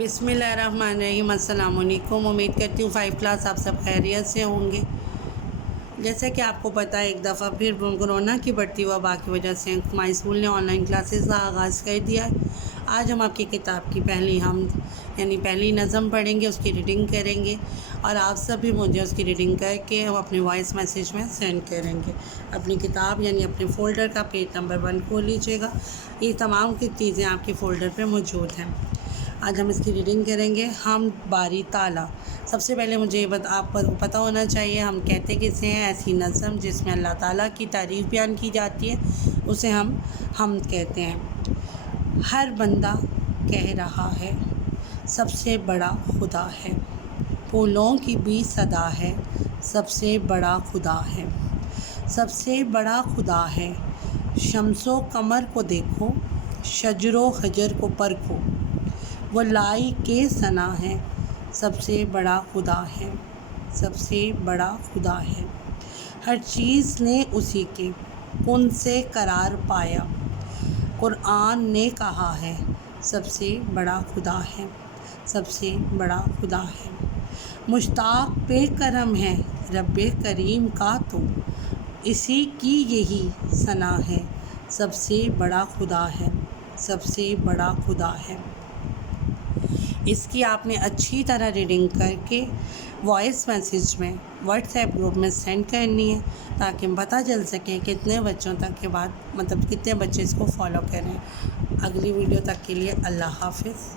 बिस्मिल्लाहिर्रहमानिर्रहीम। अस्सलाम वालेकुम। उम्मीद करती हूँ 5 क्लास आप सब खैरियत से होंगे। जैसे कि आपको पता है, एक दफ़ा फिर कोरोना की बढ़ती वबा की वजह से हमारे स्कूल ने ऑनलाइन क्लासेस का आगाज़ कर दिया है। आज हम आपकी किताब की पहली नज़म पढ़ेंगे, उसकी रीडिंग करेंगे और आप सब भी मुझे उसकी रीडिंग करके हम अपने वॉइस मैसेज में सेंड करेंगे। अपनी किताब अपने फ़ोल्डर का पेज नंबर 1 खोल लीजिएगा। ये तमाम की चीज़ें आपके फ़ोल्डर पे मौजूद हैं। आज हम इसकी रीडिंग करेंगे। हम बारी ताला। सबसे पहले मुझे आपको पता होना चाहिए हम कहते किसे हैं। ऐसी नज़म जिसमें अल्लाह ताला की तारीफ़ बयान की जाती है उसे हम कहते हैं। हर बंदा कह रहा है सबसे बड़ा खुदा है, फूलों की भी सदा है सबसे बड़ा खुदा है, सबसे बड़ा खुदा है। शम्सो कमर को देखो, शजरो हजर को परखो, वो लाई के सना है सबसे बड़ा खुदा है, सबसे बड़ा खुदा है। हर चीज़ ने उसी के कुन से करार पाया, कुरान ने कहा है सबसे बड़ा खुदा है, सबसे बड़ा खुदा है। मुश्ताक पे करम है रब्बे करीम का, तो इसी की यही सना है सबसे बड़ा खुदा है, सबसे बड़ा खुदा है। इसकी आपने अच्छी तरह रीडिंग करके वॉइस मैसेज में व्हाट्सएप ग्रुप में सेंड करनी है, ताकि हम पता चल सके कितने बच्चों तक के बाद कितने बच्चे इसको फॉलो करें। अगली वीडियो तक के लिए अल्लाह हाफ़िज़।